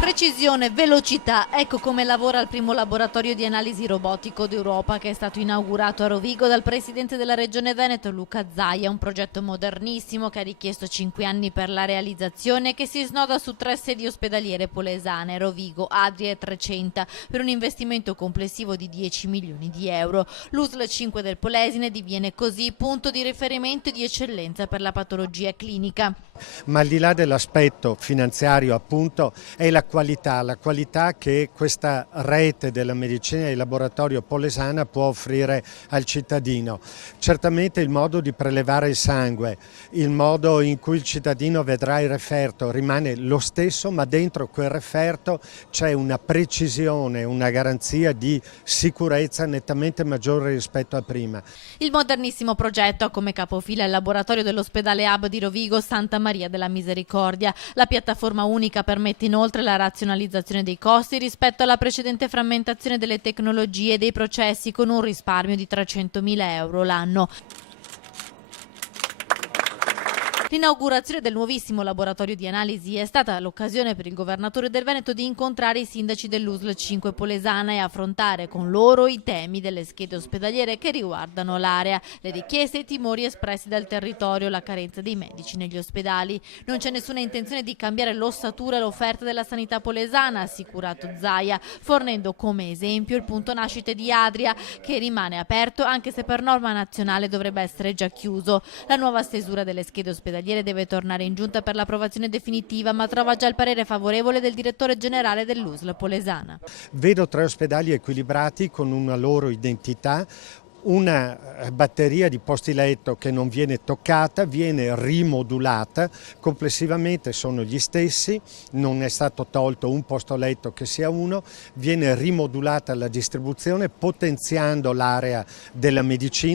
Precisione, velocità, ecco come lavora il primo laboratorio di analisi robotico d'Europa che è stato inaugurato a Rovigo dal presidente della regione Veneto Luca Zaia, un progetto modernissimo che ha richiesto 5 anni per la realizzazione e che si snoda su 3 sedi ospedaliere polesane, Rovigo, Adria e Trecenta, per un investimento complessivo di 10 milioni di euro. L'USL 5 del Polesine diviene così punto di riferimento e di eccellenza per la patologia clinica. Ma al di là dell'aspetto finanziario, appunto, è la qualità che questa rete della medicina di laboratorio polesana può offrire al cittadino. Certamente il modo di prelevare il sangue, il modo in cui il cittadino vedrà il referto rimane lo stesso, ma dentro quel referto c'è una precisione, una garanzia di sicurezza nettamente maggiore rispetto a prima. Il modernissimo progetto ha come capofila il laboratorio dell'ospedale Hub di Rovigo Santa Maria della Misericordia. La piattaforma unica permette inoltre la razionalizzazione dei costi rispetto alla precedente frammentazione delle tecnologie e dei processi, con un risparmio di 300.000 euro l'anno. L'inaugurazione del nuovissimo laboratorio di analisi è stata l'occasione per il governatore del Veneto di incontrare i sindaci dell'USL 5 Polesana e affrontare con loro i temi delle schede ospedaliere che riguardano l'area, le richieste e i timori espressi dal territorio, la carenza dei medici negli ospedali. Non c'è nessuna intenzione di cambiare l'ossatura e l'offerta della sanità polesana, ha assicurato Zaia, fornendo come esempio il punto nascite di Adria, che rimane aperto anche se per norma nazionale dovrebbe essere già chiuso. La nuova stesura delle schede ospedaliere deve tornare in giunta per l'approvazione definitiva, ma trova già il parere favorevole del direttore generale dell'USL Polesana. Vedo 3 ospedali equilibrati con una loro identità. Una batteria di posti letto che non viene toccata, viene rimodulata, complessivamente sono gli stessi, non è stato tolto un posto letto che sia uno, viene rimodulata la distribuzione potenziando l'area della medicina.